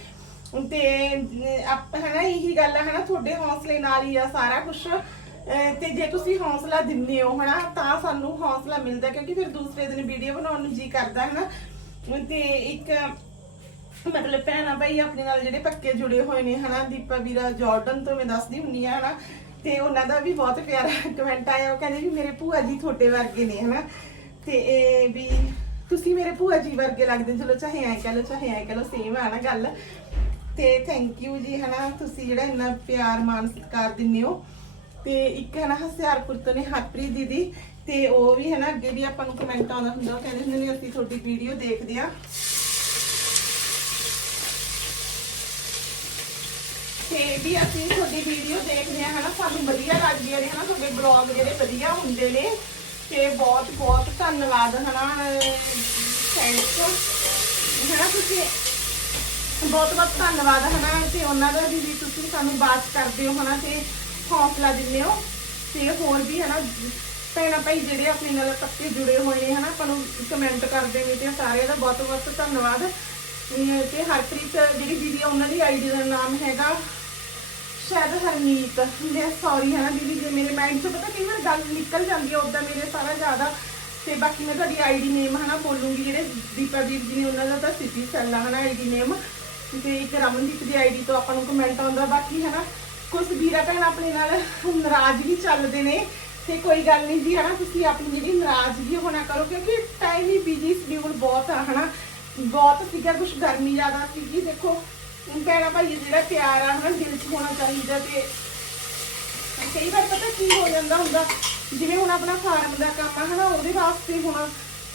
ਤੇ ਆਪ ਹਨਾ, ਇਹੀ ਗੱਲ ਆ, ਹਨਾ, ਤੁਹਾਡੇ ਹੌਸਲੇ ਨਾਲ ਹੀ ਆ ਸਾਰਾ ਕੁਝ ਤੇ ਜੇ ਤੁਸੀਂ ਹੌਸਲਾ ਦਿੰਦੇ ਹੋ, ਹਨਾ, ਤਾਂ ਸਾਨੂੰ ਹੌਸਲਾ ਮਿਲਦਾ, ਕਿਉਂਕਿ ਫਿਰ ਦੂਸਰੇ ਦਿਨ ਵੀਡੀਓ ਬਣਾਉਣ ਨੂੰ ਜੀ ਕਰਦਾ, ਹਨਾ। ਤੇ ਇੱਕ ਮਤਲਬ ਭੈਣਾਂ ਭਾਈ ਆਪਣੇ ਨਾਲ ਜਿਹੜੇ ਪੱਕੇ ਜੁੜੇ ਹੋਏ ਨੇ, ਹਨਾ, ਦੀਪਾ ਵੀਰਾ, ਜਾਰਡਨ ਤੋਂ ਮੈਂ ਦੱਸਦੀ ਹੁੰਨੀ ਆ, ਹਨਾ। ਤੇ ਉਹਨਾਂ ਦਾ ਵੀ ਬਹੁਤ ਪਿਆਰਾ ਕਮੈਂਟ ਆਇਆ, ਉਹ ਕਹਿੰਦੇ ਵੀ ਮੇਰੇ ਭੂਆ ਜੀ ਤੁਹਾਡੇ ਵਰਗੇ ਨੇ, ਹਨਾ? ਤੇ ਇਹ ਵੀ ਤੁਸੀਂ ਮੇਰੇ ਭੂਆ ਜੀ ਵਰਗੇ ਲੱਗਦੇ, ਚਲੋ ਚਾਹੇ ਐ ਕਹ ਲੋ ਚਾਹੇ ਐ ਕਹ ਲੋ ਸੇਮ ਆ ਨਾ ਗੱਲ। ਤੇ ਥੈਂਕ ਯੂ ਜੀ, ਹਨਾ? ਤੁਸੀਂ ਜਿਹੜਾ ਇੰਨਾ ਪਿਆਰ ਮਾਨ ਸਤਿਕਾਰ ਦਿੰਦੇ ਹੋ। ਤੇ ਇੱਕ ਹੈ ਨਾ ਹਸਿਆਰਪੁਰ ਤੋਂ ਨੇ ਹਰਪ੍ਰੀਤ ਦੀਦੀ, ਤੇ ਉਹ ਵੀ ਹੈ ਨਾ ਅੱਗੇ ਵੀ ਆਪਾਂ ਨੂੰ ਕਮੈਂਟ ਆਉਂਦਾ ਹੁੰਦਾ, ਉਹ ਕਹਿੰਦੇ ਹੁੰਦੇ ਨੇ, ਅਸੀਂ ਤੁਹਾਡੀ ਵੀਡੀਓ ਦੇਖਦੇ ਆ ਤੇ ਵੀ ਅਸੀਂ ਤੁਹਾਡੀ ਵੀਡੀਓ ਦੇਖਦੇ ਆ ਹਨਾ? ਸਾਨੂੰ ਵਧੀਆ ਲੱਗਦੀਆਂ ਨੇ, ਹਨਾ? ਤੁਹਾਡੇ ਬਲੌਗ ਜਿਹੜੇ ਵਧੀਆ ਹੁੰਦੇ ਨੇ। ਤੇ ਬਹੁਤ ਬਹੁਤ ਧੰਨਵਾਦ, ਹਨਾ? ਥੈਂਕਸ ਹਨਾ, ਤੁਸੀਂ? ਬਹੁਤ ਬਹੁਤ ਧੰਨਵਾਦ, ਹਨਾ? ਤੇ ਉਹਨਾਂ ਦਾ ਵੀ ਤੁਸੀਂ ਸਾਨੂੰ ਬਾਤ ਕਰਦੇ ਹੋ, ਹਨਾ? ਤੇ ਹੌਸਲਾ ਦਿੰਦੇ ਹੋ। ਤੇ ਹੋਰ ਵੀ, ਹਨਾ? ਭੈਣਾਂ ਭਾਈ ਜਿਹੜੇ ਆਪਣੇ ਨਾਲ ਪੱਕੇ ਜੁੜੇ ਹੋਏ ਨੇ, ਹਨਾ? ਆਪਾਂ ਨੂੰ ਕਮੈਂਟ ਕਰਦੇ ਨੇ ਤੇ ਸਾਰਿਆਂ ਦਾ ਬਹੁਤ ਬਹੁਤ ਧੰਨਵਾਦ। ਅਮ ਤੇ ਹਰਪ੍ਰੀਤ, ਜਿਹੜੀ ਦੀਦੀ ਆ ਉਹਨਾਂ ਦੀ ਆਈਡੀ ਦਾ ਨਾਮ ਹੈਗਾ। ਸ਼ਾਇਦ ਹਰਮੀਤ ਮੈਂ ਸੌਰੀ ਹੈ ਨਾ ਦੀਦੀ, ਜੇ ਮੇਰੇ ਮਾਈਂਡ 'ਚ ਪਤਾ ਕਈ ਵਾਰ ਗੱਲ ਨਿਕਲ ਜਾਂਦੀ ਹੈ ਉਦਾਂ ਮੇਰੇ ਸਾਰਾ ਜ਼ਿਆਦਾ। ਤੇ ਬਾਕੀ ਮੈਂ ਤੁਹਾਡੀ ਆਈਡੀ ਨੇਮ ਹਨਾ ਬੋਲੂੰਗੀ, ਜਿਹੜੇ ਦੀਪਾ ਜੀ ਨੇ ਉਹਨਾਂ ਦਾ ਤਾਂ ਸਿੱਧੀ ਸੈੱਲ ਹਨਾ ਆਈਡੀ ਨੇਮ ਤੇ ਇੱਕ ਰਮਨਦੀਪ ਦੀ ਆਈਡੀ ਤੋਂ ਆਪਾਂ ਨੂੰ ਕਮੈਂਟ ਆਉਂਦਾ, ਬਾਕੀ ਹਨਾ ਕੁਝ ਵੀਰਾ ਭੈਣ ਆਪਣੇ ਨਾਲ ਨਾਰਾਜ਼ ਵੀ ਚੱਲਦੇ ਨੇ। ਤੇ ਕੋਈ ਗੱਲ ਨਹੀਂ ਜੀ ਹਨਾ, ਤੁਸੀਂ ਆਪਣੀ ਜਿਹੜੀ ਨਾਰਾਜ਼ਗੀ ਹੋਣਾ ਕਰੋ, ਕਿਉਂਕਿ ਟਾਈਮ ਹੀ ਬਿਜ਼ੀ ਸ਼ਡਿਊਲ ਬਹੁਤ ਆ ਹਨਾ। ਬਹੁਤ ਸੀਗਾ ਕੁਝ ਗਰਮੀ ਜ਼ਿਆਦਾ ਸੀਗੀ, ਦੇਖੋ। ਭੈਣਾਂ ਭਾਈ, ਜਿਹੜਾ ਪਿਆਰ ਆ ਹਨਾ ਦਿਲ 'ਚ ਹੋਣਾ ਚਾਹੀਦਾ ਤੇ ਕਈ ਵਾਰ ਪਤਾ ਕੀ ਹੋ ਜਾਂਦਾ ਹੁੰਦਾ, ਜਿਵੇਂ ਹੁਣ ਆਪਣਾ ਫਾਰਮ ਦਾ ਕੰਮ ਆ, ਹਨਾ, ਉਹਦੇ ਵਾਸਤੇ ਹੁਣ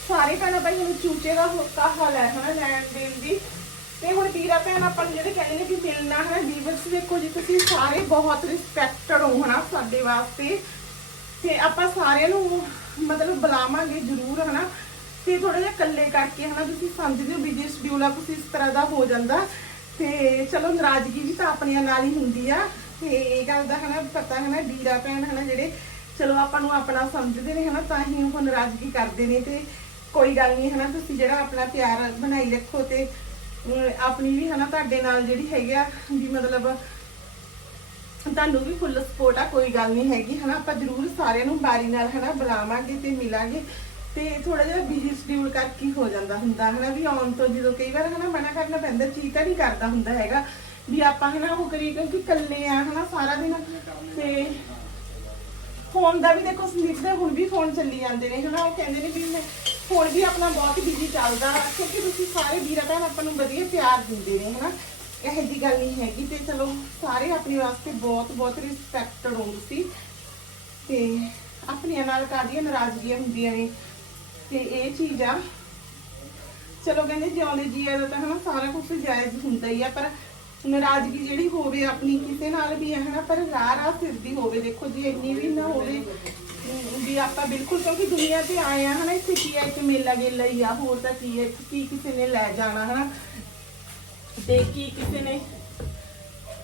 ਸਾਰੇ ਭੈਣਾਂ ਭਾਈ ਹੁਣ ਚੂਚੇ ਦਾ ਹੁੱਕਾ ਹਾਲ ਹੈ ਹਨਾ, ਲੈਣ ਦੇਣ ਦੀ। ਤੇ ਹੁਣ ਵੀਰਾ ਭੈਣ ਆਪਾਂ ਨੂੰ ਜਿਹੜੇ ਕਹਿੰਦੇ ਨੇ ਕਿ ਮਿਲਣਾ ਹੈ ਵੀਵਰਸ ਦੇਖੋ ਜੀ, ਤੁਸੀਂ ਸਾਰੇ ਬਹੁਤ ਰਿਸਪੈਕਟਡ ਹੋ, ਹਨਾ, ਸਾਡੇ ਵਾਸਤੇ। ਤੇ ਆਪਾਂ ਸਾਰਿਆਂ ਨੂੰ ਮਤਲਬ ਬੁਲਾਵਾਂਗੇ ਜ਼ਰੂਰ, ਹਨਾ। ਤੇ ਥੋੜਾ ਜਿਹਾ ਇਕੱਲੇ ਕਰਕੇ, ਹਨਾ, ਤੁਸੀਂ ਸਮਝਦੇ ਹੋ ਬਿਜ਼ੀ ਸ਼ਡਿਊਲ ਆ ਕੁਛ ਇਸ ਤਰ੍ਹਾਂ ਦਾ ਹੋ ਜਾਂਦਾ। ਤੇ ਚਲੋ ਨਾਰਾਜ਼ਗੀ ਵੀ ਤਾਂ ਆਪਣੀਆਂ ਨਾਲ ਹੀ ਹੁੰਦੀ ਆ। ਤੇ ਇਹ ਗੱਲ ਦਾ ਹਨਾ ਪਤਾ ਹਨਾ ਵੀਰਾ ਭੈਣ ਹਨਾ ਜਿਹੜੇ ਚਲੋ ਆਪਾਂ ਨੂੰ ਆਪਣਾ ਸਮਝਦੇ ਨੇ ਹਨਾ, ਤਾਂ ਹੀ ਉਹ ਨਾਰਾਜ਼ਗੀ ਕਰਦੇ ਨੇ ਤੇ ਕੋਈ ਗੱਲ ਨਹੀਂ ਹਨਾ, ਤੁਸੀਂ ਜਿਹੜਾ ਆਪਣਾ ਪਿਆਰ ਬਣਾਈ ਰੱਖੋ ਤੇ ਆਪਣੀ ਵੀ ਹਨਾ ਤੁਹਾਡੇ ਨਾਲ ਜਿਹੜੀ ਹੈਗੀ ਆ, ਵੀ ਮਤਲਬ ਤੁਹਾਨੂੰ ਵੀ ਫੁੱਲ ਸਪੋਰਟ ਆ, ਕੋਈ ਗੱਲ ਨਹੀਂ ਹੈਗੀ ਹਨਾ, ਆਪਾਂ ਜ਼ਰੂਰ ਸਾਰਿਆਂ ਨੂੰ ਬਾਰੀ ਨਾਲ ਹਨਾ ਬੁਲਾਵਾਂਗੇ ਤੇ ਮਿਲਾਂਗੇ। ਤੇ ਥੋੜਾ ਜਿਹਾ ਬਿਜ਼ੀ ਸ਼ਡਿਊਲ ਕਰਕੇ ਹੋ ਜਾਂਦਾ ਹੁੰਦਾ, ਹਨਾ ਵੀ ਆਉਣ ਤੋਂ ਜਦੋਂ ਕਈ ਵਾਰ ਹਨਾ ਮਨਾ ਕਰਨਾ ਪੈਂਦਾ ਚੀਜ਼ ਤਾਂ ਨਹੀਂ ਕਰਦਾ ਹੁੰਦਾ ਹੈਗਾ, ਵੀ ਆਪਾਂ ਹਨਾ ਉਹ ਕਰੀ ਕਿਉਂਕਿ ਇਕੱਲੇ ਆ ਹਨਾ ਸਾਰਾ ਦਿਨ, ਤੇ ਫੋਨ ਦਾ ਵੀ ਦੇਖੋ ਸੰਦੀਪ ਦੇ ਹੁਣ ਵੀ ਫੋਨ ਚੱਲੀ ਜਾਂਦੇ ਨੇ ਹਨਾ, ਉਹ ਕਹਿੰਦੇ ਨੇ ਵੀ ਮੈਂ ਫੋਨ ਵੀ ਆਪਣਾ ਬਹੁਤ ਬਿਜ਼ੀ ਚੱਲਦਾ, ਕਿਉਂਕਿ ਤੁਸੀਂ ਸਾਰੇ ਵੀਰਾਂ ਭੈਣ ਆਪਾਂ ਨੂੰ ਵਧੀਆ ਪਿਆਰ ਦਿੰਦੇ ਨੇ ਹਨਾ, ਇਹੋ ਜੀ ਗੱਲ ਨਹੀਂ ਹੈਗੀ, ਤੇ ਚਲੋ ਸਾਰੇ ਆਪਣੇ ਵਾਸਤੇ ਬਹੁਤ ਬਹੁਤ ਰਿਸਪੈਕਟਡ ਹੋ ਤੁਸੀਂ, ਤੇ ਆਪਣੀਆਂ ਨਾਲ ਕਾਹਦੀਆਂ ਨਾਰਾਜ਼ਗੀਆਂ ਹੁੰਦੀਆਂ ਨੇ। ਤੇ ਇਹ ਚੀਜ਼ ਆ। ਚਲੋ ਕਹਿੰਦੇ ਜਿਉਂਦੇ ਜੀਆਂ ਦਾ ਤਾਂ ਹਨਾ ਸਾਰਾ ਕੁਝ ਜਾਇਜ਼ ਹੁੰਦਾ ਹੀ ਆ, ਪਰ ਨਾਰਾਜ਼ਗੀ ਜਿਹੜੀ ਹੋਵੇ ਆਪਣੀ ਕਿਸੇ ਨਾਲ ਵੀ ਹੈ ਹਨਾ, ਪਰ ਰਾਹ ਰਾਹ ਸਿਰ ਹੋਵੇ। ਦੇਖੋ ਜੀ, ਇੰਨੀ ਵੀ ਨਾ ਹੋਵੇ ਵੀ ਆਪਾਂ ਬਿਲਕੁਲ, ਕਿਉਂਕਿ ਦੁਨੀਆ ਤੇ ਆਏ ਆ, ਹਨਾ, ਇੱਥੇ ਕੀ ਹੈ ਕਿ ਮੇਲਾ ਗੇਲਾ ਹੀ ਆ, ਹੋਰ ਤਾਂ ਕੀ ਹੈ ਕੀ ਕਿਸੇ ਨੇ ਲੈ ਜਾਣਾ, ਹਨਾ, ਤੇ ਕੀ ਕਿਸੇ ਨੇ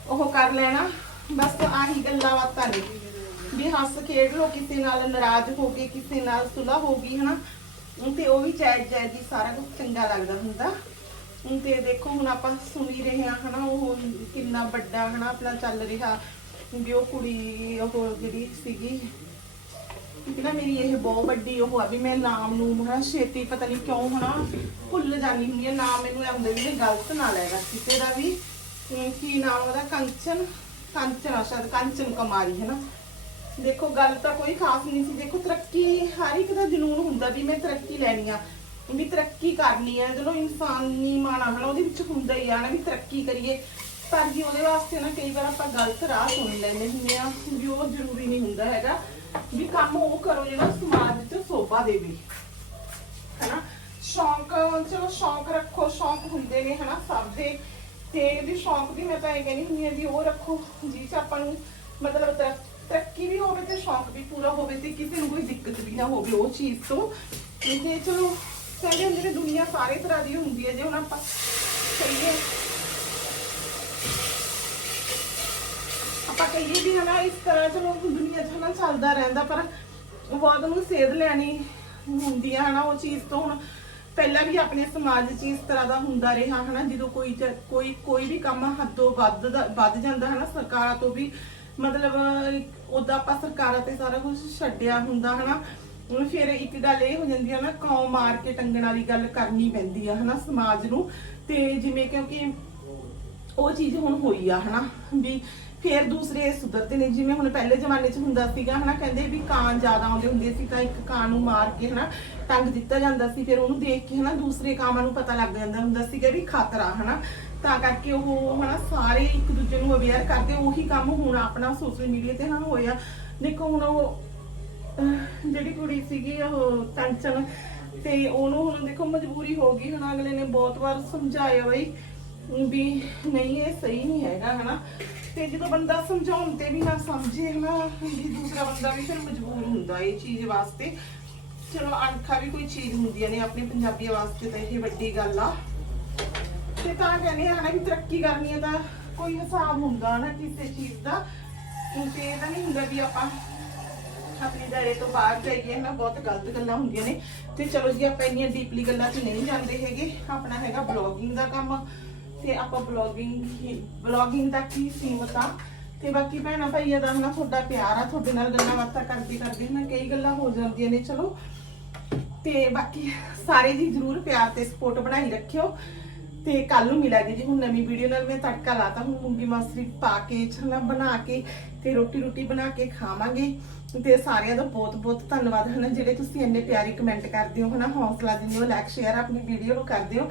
ਉਹ ਕਰ ਲੈਣਾ। ਬਸ ਆਹੀ ਗੱਲਾਂ ਬਾਤਾਂ ਨੇ। ਵੀ ਹੱਸ ਖੇਡ ਲੋ ਕਿਸੇ ਨਾਲ ਨਾਰਾਜ਼ ਹੋ ਕੇ, ਕਿਸੇ ਨਾਲ ਸੁਲਹ ਹੋ ਗਈ, ਹਨਾ ਤੇ ਉਹ ਵੀ ਜਾਇਜ਼ ਜਾਇਜ਼ ਹੀ ਸਾਰਾ ਕੁਝ ਚੰਗਾ ਲੱਗਦਾ ਹੁੰਦਾ। ਤੇ ਦੇਖੋ, ਹੁਣ ਆਪਾਂ ਸੁਣੀ ਰਹੇ ਹਾਂ, ਹਨਾ, ਉਹ ਕਿੰਨਾ ਵੱਡਾ, ਹਨਾ, ਆਪਣਾ ਚੱਲ ਰਿਹਾ। ਵੀ ਉਹ ਕੁੜੀ, ਉਹ ਜਿਹੜੀ ਸੀਗੀ ਕਿ ਨਾ ਮੇਰੀ ਇਹ ਬਹੁਤ ਵੱਡੀ ਉਹ ਆ ਵੀ ਮੈਂ ਨਾਮ ਨੂੰ ਹਨਾ, ਛੇਤੀ ਪਤਾ ਨਹੀਂ ਕਿਉਂ, ਹਨਾ, ਭੁੱਲ ਜਾਂਦੀ ਹੁੰਦੀ ਹੈ। ਨਾਮ ਮੈਨੂੰ ਇਹ ਵੀ ਗਲਤ ਨਾ ਲੈਗਾ ਕਿਸੇ ਦਾ ਵੀ। ਕੀ ਨਾਮ ਉਹਦਾ? ਕੰਚਨ ਕੰਚਨ ਆ ਸ਼ਾਇਦ ਕੰਚਨ ਕਮਾਰੀ ਹੈ ਨਾ ਦੇਖੋ, ਗੱਲ ਤਾਂ ਕੋਈ ਖਾਸ ਨਹੀਂ ਸੀ। ਦੇਖੋ, ਤਰੱਕੀ ਹਰ ਇੱਕ ਦਾ ਜਨੂਨ ਹੁੰਦਾ ਵੀ ਮੈਂ ਤਰੱਕੀ ਲੈਣੀ ਆ, ਵੀ ਤਰੱਕੀ ਕਰਨੀ ਹੈ ਜਦੋਂ ਇਨਸਾਨੀ ਮਾਣਾ ਹਨਾ, ਉਹਦੇ ਵਿੱਚ ਹੁੰਦਾ ਹੀ ਆ ਨਾ ਵੀ ਤਰੱਕੀ ਕਰੀਏ। ਪਰ ਜੀ ਉਹਦੇ ਵਾਸਤੇ ਨਾ ਕਈ ਵਾਰ ਆਪਾਂ ਗਲਤ ਰਾਹ ਸੁਣ ਲੈਂਦੇ ਹੁੰਦੇ ਆ, ਵੀ ਉਹ ਜ਼ਰੂਰੀ ਨਹੀਂ ਹੁੰਦਾ ਹੈਗਾ, ਵੀ ਕੰਮ ਉਹ ਕਰੋ ਜਿਹੜਾ ਸਮਾਜ ਵਿੱਚ ਸੋਭਾ ਦੇਵੇ। ਹਨਾ, ਸ਼ੌਂਕ, ਚਲੋ ਸ਼ੌਂਕ ਰੱਖੋ, ਸ਼ੌਂਕ ਹੁੰਦੇ ਨੇ, ਹਨਾ, ਸਭ ਦੇ। ਤੇ ਵੀ ਸ਼ੌਂਕ ਵੀ ਮੈਂ ਤਾਂ ਇਹ ਕਹਿੰਦੀ ਹੁੰਦੀ ਆ ਵੀ ਉਹ ਰੱਖੋ ਜੀ ਚ ਆਪਾਂ ਨੂੰ ਮਤਲਬ ਤਰ- ਤਰੱਕੀ ਵੀ ਹੋਵੇ ਤੇ ਸ਼ੌਂਕ ਵੀ ਪੂਰਾ ਹੋਵੇ ਤੇ ਕਿਸੇ ਨੂੰ ਕੋਈ ਦਿੱਕਤ ਵੀ ਨਾ ਹੋਵੇ ਉਹ ਚੀਜ਼ ਤੋਂ। ਤੇ ਚਲੋ ਕਹਿੰਦੇ ਹੁੰਦੇ ਨੇ ਦੁਨੀਆ ਸਾਰੇ ਤਰ੍ਹਾਂ ਦੀ ਹੁੰਦੀ ਹੈ, ਜੇ ਹੁਣ ਆਪਾਂ ਕਹੀਏ ਆਪਾਂ ਕਹੀਏ ਵੀ ਹਨਾ, ਇਸ ਤਰ੍ਹਾਂ ਚਲੋ ਦੁਨੀਆ 'ਚ ਚੱਲਦਾ ਰਹਿੰਦਾ, ਪਰ ਬਹੁਤ ਨੂੰ ਸੇਧ ਲੈਣੀ ਹੁੰਦੀ ਹੈ ਹਨਾ ਉਹ ਚੀਜ਼ ਤੋਂ। ਹੁਣ ਪਹਿਲਾਂ ਵੀ ਆਪਣੇ ਸਮਾਜ 'ਚ ਇਸ ਤਰ੍ਹਾਂ ਦਾ ਹੁੰਦਾ ਰਿਹਾ ਹਨਾ, ਜਦੋਂ ਕੋਈ ਕੋਈ ਕੋਈ ਵੀ ਕੰਮ ਹੱਦੋਂ ਵੱਧ ਦਾ- ਵੱਧ ਜਾਂਦਾ ਹਨਾ, ਸਰਕਾਰਾਂ ਤੋਂ ਵੀ ਮਤਲਬ ਉਹਦਾ ਆਪਾਂ ਸਰਕਾਰਾਂ ਤੇ ਸਾਰਾ ਕੁਝ ਛੱਡਿਆ ਹੁੰਦਾ, ਹਨਾ? ਹੁਣ ਫਿਰ ਇੱਕ ਗੱਲ ਇਹ ਹੋ ਜਾਂਦੀ ਆ ਨਾ ਕੌ ਮਾਰ ਕੇ ਟੰਗਣ ਵਾਲੀ ਗੱਲ ਕਰਨੀ ਪੈਂਦੀ ਆ, ਹਨਾ, ਸਮਾਜ ਨੂੰ? ਤੇ ਜਿਵੇਂ ਕਿਉਂਕਿ ਉਹ ਚੀਜ਼ ਹੁਣ ਹੋਈ ਆ, ਹਨਾ, ਵੀ ਫੇਰ ਦੂਸਰੇ ਸੁਧਰਦੇ ਨੇ, ਜਿਵੇਂ ਹੁਣ ਪਹਿਲੇ ਜ਼ਮਾਨੇ 'ਚ ਹੁੰਦਾ ਸੀਗਾ, ਹਨਾ, ਕਹਿੰਦੇ ਵੀ ਕਾਂ ਜ਼ਿਆਦਾ ਆਉਂਦੇ ਹੁੰਦੇ ਸੀ ਤਾਂ ਇੱਕ ਕਾਂ ਨੂੰ ਮਾਰ ਕੇ, ਹਨਾ ਟੰਗ ਦਿੱਤਾ ਜਾਂਦਾ ਸੀ, ਫਿਰ ਉਹਨੂੰ ਦੇਖ ਕੇ, ਹਨਾ, ਦੂਸਰੇ ਕਾਵਾਂ ਨੂੰ ਪਤਾ ਲੱਗ ਜਾਂਦਾ ਹੁੰਦਾ ਸੀਗਾ ਵੀ ਖਤਰਾ, ਹਨਾ। ਤਾਂ ਕਰਕੇ ਉਹ, ਹਨਾ, ਸਾਰੇ ਇੱਕ ਦੂਜੇ ਨੂੰ ਅਵੇਅਰ ਕਰਦੇ, ਉਹੀ ਕੰਮ ਹੁਣ ਆਪਣਾ ਸੋਸ਼ਲ ਮੀਡੀਆ ਤੇ, ਹਨਾ, ਹੋਇਆ। ਦੇਖੋ, ਹੁਣ ਉਹ ਜਿਹੜੀ ਕੁੜੀ ਸੀਗੀ, ਉਹ ਕੰਚਨ ਤੇ ਉਹਨੂੰ ਹੁਣ ਦੇਖੋ ਮਜਬੂਰੀ ਹੋ ਗਈ ਹੁਣ ਅਗਲੇ ਨੇ ਬਹੁਤ ਵਾਰ ਸਮਝਾਇਆ ਬਈ ਵੀ ਨਹੀਂ, ਇਹ ਸਹੀ ਨਹੀਂ ਹੈਗਾ, ਹਨਾ? ਤੇ ਜਦੋਂ ਬੰਦਾ ਸਮਝਾਉਣ ਤੇ ਵੀ ਨਾ ਸਮਝੇ, ਹਨਾ, ਵੀ ਦੂਸਰਾ ਬੰਦਾ ਵੀ ਫਿਰ ਮਜਬੂਰ ਹੁੰਦਾ ਇਹ ਚੀਜ਼ ਵਾਸਤੇ। ਚਲੋ, ਅਣਖਾ ਵੀ ਕੋਈ ਚੀਜ਼ ਹੁੰਦੀਆਂ ਨੇ ਆਪਣੇ ਪੰਜਾਬੀਆਂ ਵਾਸਤੇ ਤਾਂ ਇਹ ਵੱਡੀ ਗੱਲ ਆ। ਤੇ ਤਾਂ ਕਹਿੰਦੇ ਆ, ਹਨਾ, ਵੀ ਤਰੱਕੀ ਕਰਨੀ ਹੈ ਤਾਂ ਕੋਈ ਹਿਸਾਬ ਹੁੰਦਾ ਨਾ ਕਿਸੇ ਚੀਜ਼ ਦਾ। ਤੇ ਇਹ ਨਹੀਂ ਹੁੰਦਾ ਵੀ ਆਪਾਂ ਆਪਣੇ ਦਾਇਰੇ ਤੋਂ ਬਾਹਰ ਜਾਈਏ ਨਾ ਬਹੁਤ ਗਲਤ ਗੱਲਾਂ ਹੁੰਦੀਆਂ ਨੇ। ਤੇ ਚਲੋ ਜੀ, ਆਪਾਂ ਇੰਨੀਆਂ ਡੀਪਲੀ ਗੱਲਾਂ 'ਚ ਨਹੀਂ ਜਾਂਦੇ ਹੈਗੇ। ਆਪਣਾ ਹੈਗਾ ਬਲੌਗਿੰਗ ਦਾ ਕੰਮ। ਤੇ ਆਪਾਂ ਬਲੌਗਿੰਗ ਬਲੌਗਿੰਗ ਤੱਕ ਹੀ ਸੀਮਤ ਆ? ਤੇ ਬਾਕੀ ਭੈਣਾਂ ਭਾਈਆਂ ਦਾ ਹਨਾ ਤੁਹਾਡਾ ਪਿਆਰ ਆ, ਤੁਹਾਡੇ ਨਾਲ ਗੱਲਾਂ ਬਾਤਾਂ ਕਰਦੇ ਕਰਦੇ ਨਾ ਕਈ ਗੱਲਾਂ ਹੋ ਜਾਂਦੀਆਂ ਨੇ, ਚਲੋ। ਤੇ ਬਾਕੀ ਸਾਰੇ ਜੀ ਜਰੂਰ ਪਿਆਰ ਤੇ ਸਪੋਰਟ ਬਣਾਈ ਰੱਖਿਓ। ਤੇ ਕੱਲ ਨੂੰ ਮਿਲਾਂਗੇ ਜੀ, ਹੁਣ ਨਵੀਂ ਵੀਡੀਓ ਨਾਲ ਮੈਂ ਤੜਕਾ ਲਾਤਾ, ਹੁਣ ਮੂੰਗੀ ਮਸਰੀ ਪਾ ਕੇ ਛਣਾ ਬਣਾ ਕੇ ਤੇ ਰੋਟੀ ਰੋਟੀ ਬਣਾ ਕੇ ਖਾਵਾਂਗੇ। ਤੇ ਸਾਰਿਆਂ ਦਾ ਬਹੁਤ ਬਹੁਤ ਧੰਨਵਾਦ, ਹਨਾ? ਜਿਹੜੇ ਤੁਸੀਂ ਇੰਨੇ ਪਿਆਰੇ ਕਮੈਂਟ ਕਰਦੇ ਹੋ, ਹਨਾ? ਹੌਸਲਾ ਦਿੰਦੇ ਹੋ ਲਾਈਕ ਸ਼ੇਅਰ ਆਪਣੀ ਵੀਡੀਓ ਨੂੰ ਕਰਦੇ ਹੋ।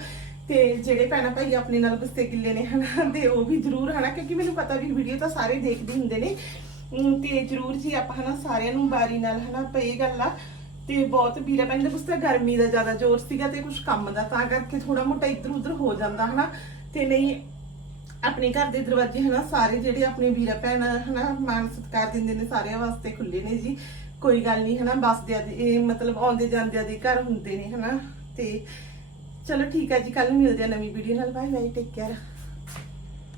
ਤੇ ਜਿਹੜੇ ਭੈਣਾਂ ਭਾਈ ਆਪਣੇ ਨਾਲ ਗੁੱਸੇ ਗਿੱਲੇ ਨੇ ਹਨਾ, ਤੇ ਉਹ ਵੀ ਜਰੂਰ ਹਨਾ, ਕਿਉਂਕਿ ਮੈਨੂੰ ਪਤਾ ਵੀ ਵੀਡੀਓ ਤਾਂ ਸਾਰੇ ਦੇਖਦੇ ਹੁੰਦੇ ਨੇ। ਅਮ ਤੇ ਜਰੂਰ ਜੀ ਆਪਾਂ ਹਨਾ ਸਾਰਿਆਂ ਨੂੰ ਬਾਰੀ ਨਾਲ ਹਨਾ ਆਪਾਂ ਗੱਲ ਆ, ਤੇ ਬਹੁਤ ਵੀਰਾ ਭੈਣ ਦੇ ਪੁਸਤਾ ਗਰਮੀ ਦਾ ਜ਼ਿਆਦਾ ਜ਼ੋਰ ਸੀਗਾ ਤੇ ਕੁਝ ਕੰਮ ਦਾ, ਤਾਂ ਕਰਕੇ ਥੋੜਾ ਮੋਟਾ ਇੱਧਰ ਉੱਧਰ ਹੋ ਜਾਂਦਾ ਹਨਾ। ਤੇ ਨਹੀਂ, ਆਪਣੇ ਘਰ ਦੇ ਦਰਵਾਜ਼ੇ ਹਨਾ ਸਾਰੇ ਜਿਹੜੇ ਆਪਣੇ ਵੀਰਾ ਭੈਣ ਹਨਾ ਮਾਨ ਸਤਿਕਾਰ ਦਿੰਦੇ ਨੇ ਸਾਰਿਆਂ ਵਾਸਤੇ ਖੁੱਲੇ ਨੇ ਜੀ। ਕੋਈ ਗੱਲ ਨਹੀਂ ਹਨਾ, ਬਸਦਿਆਂ ਦੇ, ਇਹ ਮਤਲਬ ਆਉਂਦੇ ਜਾਂਦੇ ਦੇ ਘਰ ਹੁੰਦੇ ਨੇ ਹਨਾ, ਤੇ ਚਲੋ ਠੀਕ ਹੈ ਜੀ ਕੱਲ ਮਿਲਦੇ ਆ ਨਵੀਂ ਵੀਡੀਓ ਨਾਲ। Bye bye take care